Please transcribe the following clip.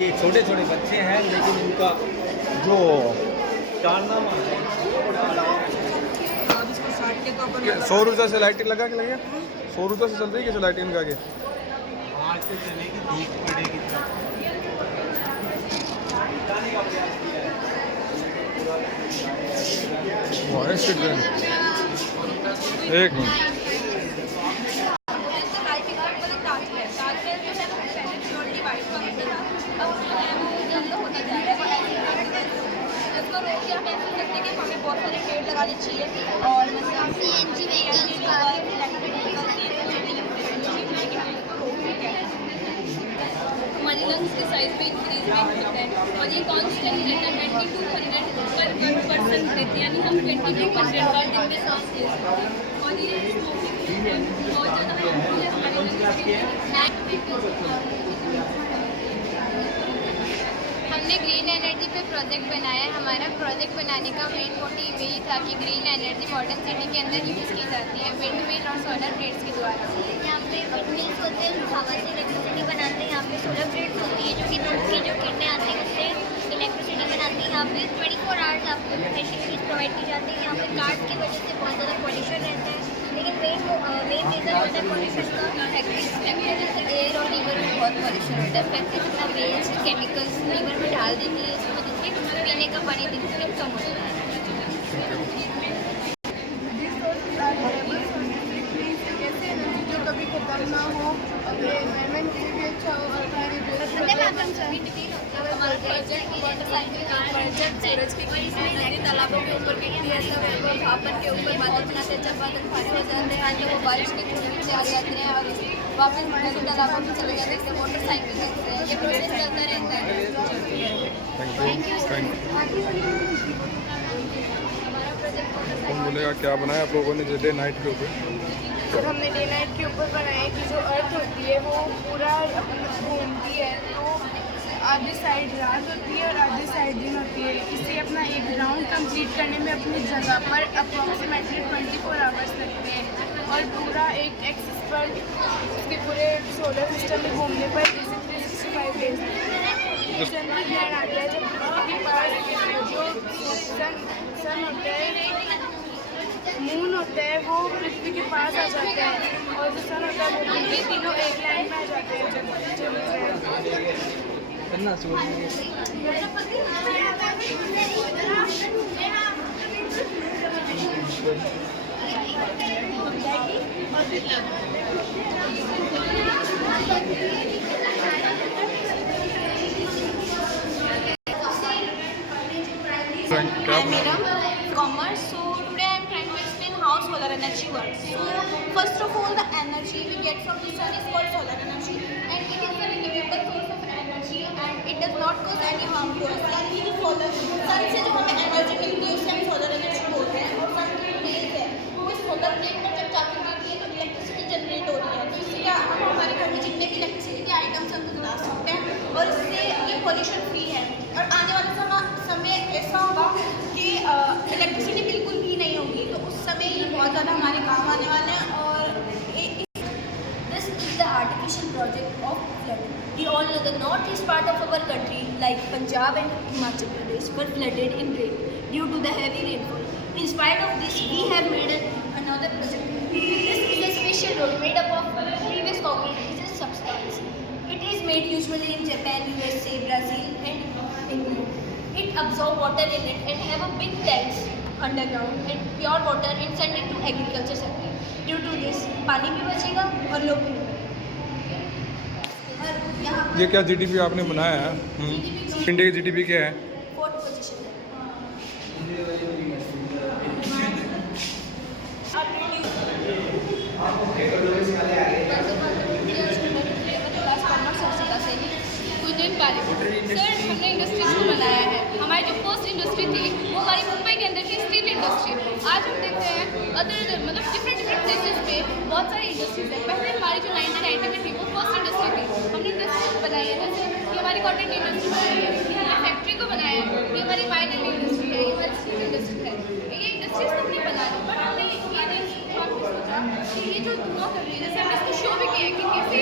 ये छोटे छोटे बच्चे हैं लेकिन इनका जो कारनामा है 100 रुपये से लाइटिंग लगा के लगे 100 रुपये से चल रही है कैसे लाइटिंग लगा के आज से चलेगी धूप पड़ेगी एक मिनट हमें बहुत सारे पेड़ लगाने चाहिए और CNG हमारी लंग्स के साइज में इंक्रीज होता है और ये कॉन्स्टेंट रहता है 2200 पर पर्सन रहते हैं, यानी हम 2200 बार दिन में सांस ले सकते हैं और ये बहुत ज़्यादा हार्मफुल है हमारे लंग्स के लिए। हमने ग्रीन एनर्जी पे प्रोजेक्ट बनाया है। हमारा प्रोजेक्ट बनाने का मेन मोटिव यही था कि ग्रीन एनर्जी मॉडर्न सिटी के अंदर यूज़ की जाती है विंड मिल और सोलर प्लेट्स के द्वारा। यहाँ पे विंड मिल्स होते हैं, हवा से इलेक्ट्रिसिटी बनाते हैं। यहाँ पे सोलर प्लेट्स होती है जो कि धूप की जो किरणें आती हैं उससे इलेक्ट्रिसिटी बनाती है। यहाँ पे 24 आवर्स आपको फैसिलिटीज प्रोवाइड की जाती है। यहाँ पे कार्स की वजह से बहुत ज़्यादा पॉल्यूशन रहता है, लेकिन मेन रीज़न होता है पॉल्यूशन का फैक्ट्रीज जैसे एयर और लीवर में बहुत पॉल्यूशन होता है। फैक्ट्रीज अपना वेस्ट केमिकल्स लीवर में डाल देती है, इसकी वजह से पीने का पानी दिन से कम होता है। जो कभी खत्म ना हो, अपने एनवायरमेंट के लिए भी अच्छा हो और हमारा प्रोजेक्ट सूरज की नदी तालाबों के ऊपर गिरती है, सब भापन के ऊपर बादल बनाते हैं। जब बादल भारी हो जाते हैं तो वो बारिश के थ्रू नीचे आ जाते हैं और वापस नदी तालाबों में चले जाते हैं। इससे मोटरसाइकिल कहते हैं। ये प्रोसेस चलता रहता है। Thank you sir. हमारा प्रोजेक्ट कौन बोलेगा क्या बनाया आप लोगों ने डे नाइट के ऊपर सर हमने डे नाइट के ऊपर बनाया कि जो अर्थ होती है वो पूरा घूमती है, तो आधी साइड रात होती है और आधी साइड दिन होती है। इससे अपना एक राउंड कंप्लीट करने में अपनी जगह पर अप्रॉक्सीमेटली 24 आवर्स लगते हैं और पूरा एक एक्सिस पर उसके पूरे सोलर सिस्टम में घूमने पर 365 डेज जनरल प्लान आ गया है। जब पृथ्वी के पास जो सन होता है, मून होता है, वो पृथ्वी के पास आ जाता है और जो सन होता है वो ये तीनों एक लाइन में आ जाते हैं। Commerce. So today I am trying to explain how solar energy works. So first of all, the energy we get from the sun is called solar energy, and it is a renewable source of energy and it does not cause any harm to us. यानी कि solar सन से जो हमें energy मिलती है उसे हम solar energy बोलते हैं। और सन की प्लेट है वो इस सोलर प्लेट पर जब जाकर गिरती है तो इलेक्ट्रिसिटी जनरेट होती है। तो इससे क्या हम हमारे घर में जितने भी इलेक्ट्रिसिटी के आइटम्स हैं उनको जला सकते हैं और इससे ये पॉल्यूशन फ्री है। और आने वाला समय ऐसा होगा कि इलेक्ट्रिसिटी बिल्कुल भी नहीं होगी, तो उस समय ये बहुत ज़्यादा हमारे काम आने वाले हैं। और this is the artificial project of flooding. We all know the north east part of our country like Punjab and Himachal Pradesh were flooded in rain due to the heavy rainfall. In spite of this we have made another project. This is a special road made up of previous concrete substance. It is made usually in Japan, USA, Brazil and England. It absorb water in it and have a big tanks underground and pure water and send it to agriculture sector. Due to this, पानी भी बचेगा और लोग भी बचेंगे। ये क्या GDP आपने बनाया है? इंडिया की जीडीपी क्या है? 4th पोजीशन है। सर हमने इंडस्ट्रीज को बनाया है। हमारी जो फर्स्ट इंडस्ट्री थी वो हमारी मुंबई के अंदर थी स्टील इंडस्ट्री। आज हम देखते हैं डिफरेंट प्लेसेस पे बहुत सारी इंडस्ट्रीज हैं। पहले हमारी जो 1990 में थी वो फर्स्ट इंडस्ट्री थी। हमने इंडस्ट्रीज बनाई है, जैसे कि हमारी कॉटन इंडस्ट्री बनाई है, ये फैक्ट्री को बनाया है, ये हमारी माइनिंग इंडस्ट्री है, ये हमारी स्टील इंडस्ट्री है। ये इंडस्ट्रीज तो नहीं बना रही, बट हमने ये नहीं सोचा कि ये जो धुआं कर रही है, जैसे हमने इसको शो भी किया है कि कैसे